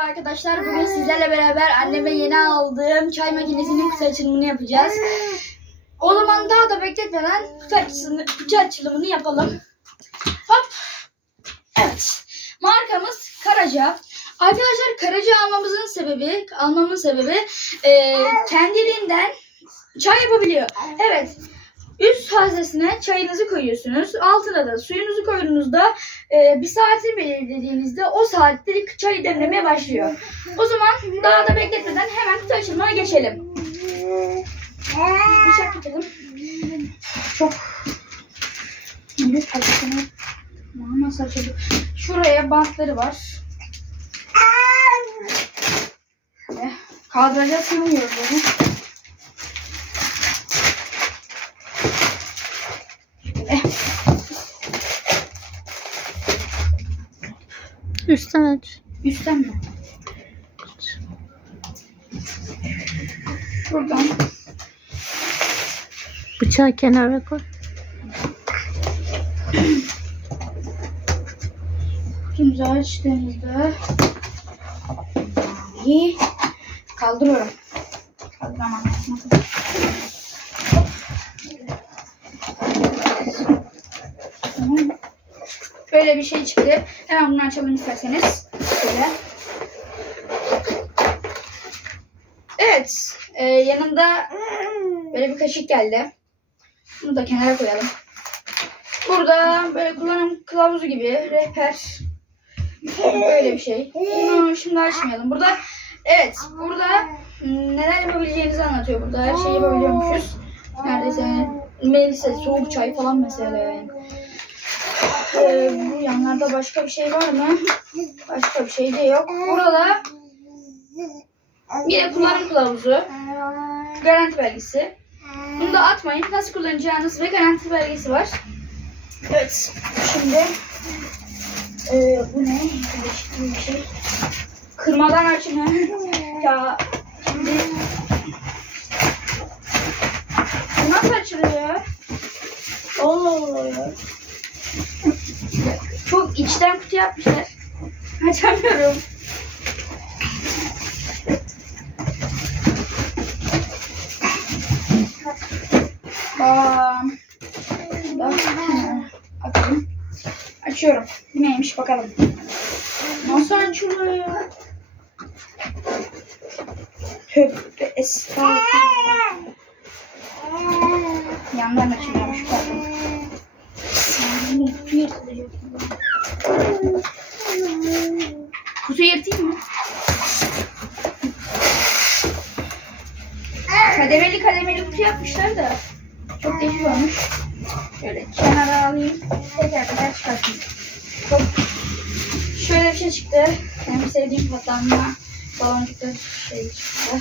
arkadaşlar. Bugün sizlerle beraber anneme yeni aldığım çay makinesinin kutu açılımını yapacağız. O zaman daha da bekletmeden kutu, açılımını, kutu açılımını yapalım. Hop. Evet. Markamız Karaca. Arkadaşlar Karaca almamızın sebebi, almamın sebebi e, kendiliğinden çay yapabiliyor. Evet. Üst haznesine çayınızı koyuyorsunuz. Altına da suyunuzu koyduğunuzda e, bir saati belirlediğinizde o saatte çay demlemeye başlıyor. O zaman daha da bekletmeden hemen kutu açılımına geçelim. Bıçak tutalım. Çok büyük açılımı. Nasıl açıldı? Şuraya bantları var. Şöyle Kadraja sığmıyoruz Üstten aç. Üstten mi? Şuradan Bıçağı kenara koy. kutumuzu açtığımızda kaldırıyorum. Bir şey çıktı. Hemen bunu açalım isterseniz. Şöyle. Evet. e, yanında böyle bir kaşık geldi. Bunu da kenara koyalım. Burada böyle kullanım kılavuzu gibi rehber böyle bir şey. Bunu şimdi açmayalım. Burada evet burada neler yapabileceğinizi anlatıyor burada. Her şeyi yapabiliyormuşuz. Neredeyse melisa, soğuk çay falan mesela yani. Ee, bu yanlarda başka bir şey var mı? Başka bir şey de yok. Burada yine kullanım kılavuzu, garanti belgesi. Bunu da atmayın. Nasıl kullanacağınız ve garanti belgesi var. Evet. Şimdi ee, bu ne? Değişik bir şey. Kırmadan açma. ya şimdi bu nasıl açılıyor? Allah Allah ya. Çok içten kutu yapmışlar. Açamıyorum. Aa, Açalım. Açıyorum. Bu neymiş bakalım. Nasıl açılıyor? Tövbe estağfurullah. Yandan açılıyormuş pardon. Saniye, Kutu yırtılacak. Kutu yırtayım mı? Kademeli kademeli kutu yapmışlar da. Çok değişik olmuş. Şöyle kenara alayım. Teker teker çıkartayım. Hop. Şöyle bir şey çıktı. Benim sevdiğim patlanma baloncukta şey çıktı.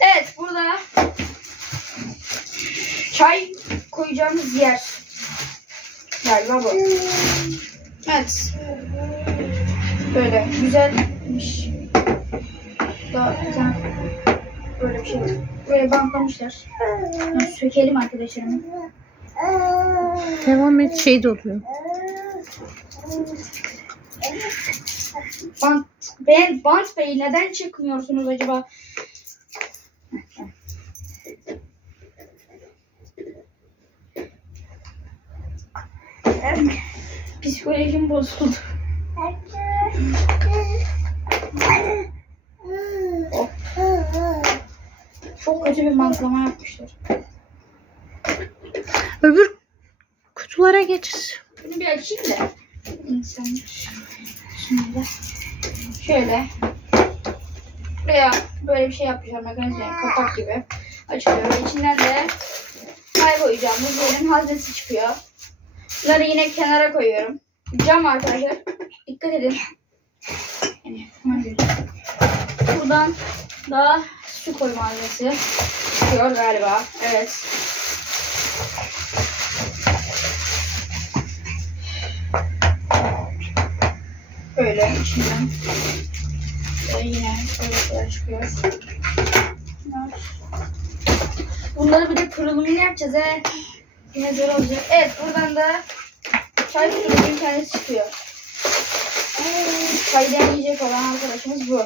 Evet burada çay koyacağımız yer. Galiba bu. Evet. Böyle güzelmiş. Daha güzel. Böyle bir şey. Böyle bantlamışlar. Bunu sökelim arkadaşlarım. Devam et şey de oluyor. Bant, ben, Bant Bey neden çıkmıyorsunuz acaba? Psikolojim bozuldu. Hop. Çok kötü bir bantlama yapmışlar. Öbür kutulara geç. Bunu bir açayım da. İnsanlar. Şimdi şöyle. Buraya böyle bir şey yapacağım mekanizma kapak gibi. Açılıyor. İçinden de çay koyacağımız yerin haznesi çıkıyor. Bunları yine kenara koyuyorum. Cam arkadaşlar. Dikkat edin. Yani. Buradan da su koyma haznesi çıkıyor galiba. Evet. Böyle içinden ve yine böyle şeyler çıkıyor. Bunlar- Bunları bir de kurulumunu yapacağız he. Yine zor olacak. Evet buradan da çay kutusunun kendisi çıkıyor. Çay demleyecek olan arkadaşımız bu.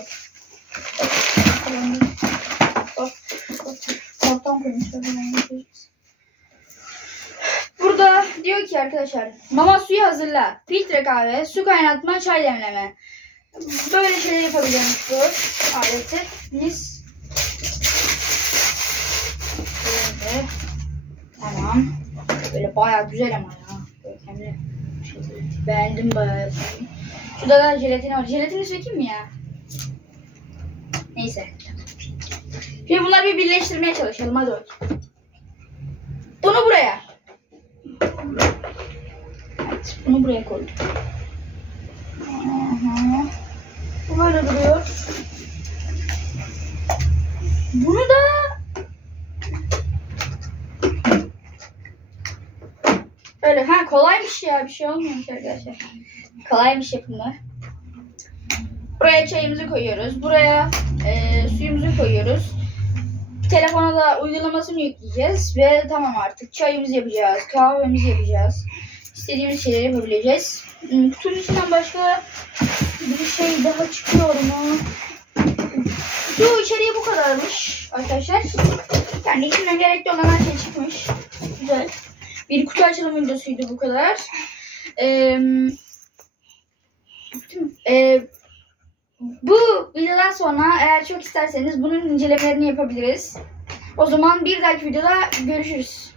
Alttan. Burada diyor ki arkadaşlar mama suyu hazırla, filtre kahve, su kaynatma, çay demleme. Böyle şeyler yapabileceğimiz bu aleti. Biz böyle tamam. Böyle bayağı güzel ama ya. Görkemli. Şey, Beğendim bayağı. Şurada da jelatini var. Jelatini sökeyim mi ya? Neyse. Şimdi bunları bir birleştirmeye çalışalım. Hadi bakayım. Bunu buraya. Evet, bunu buraya koydum. Bu böyle duruyor. Bunu da kolaymış ya bir şey olmuyormuş arkadaşlar. Kolaymış yapımı. Buraya çayımızı koyuyoruz. Buraya e, suyumuzu koyuyoruz. Telefona da uygulamasını yükleyeceğiz ve tamam artık çayımızı yapacağız, kahvemizi yapacağız. İstediğimiz şeyleri yapabileceğiz. Hmm, Kutunun içinden başka bir şey daha çıkıyor mu? Kutu içeriği bu kadarmış arkadaşlar. Yani içinden gerekli olan her şey çıkmış. Güzel. Bir kutu açılım videosuydu bu kadar. Ee, bu videodan sonra eğer çok isterseniz bunun incelemelerini yapabiliriz. O zaman bir dahaki videoda görüşürüz.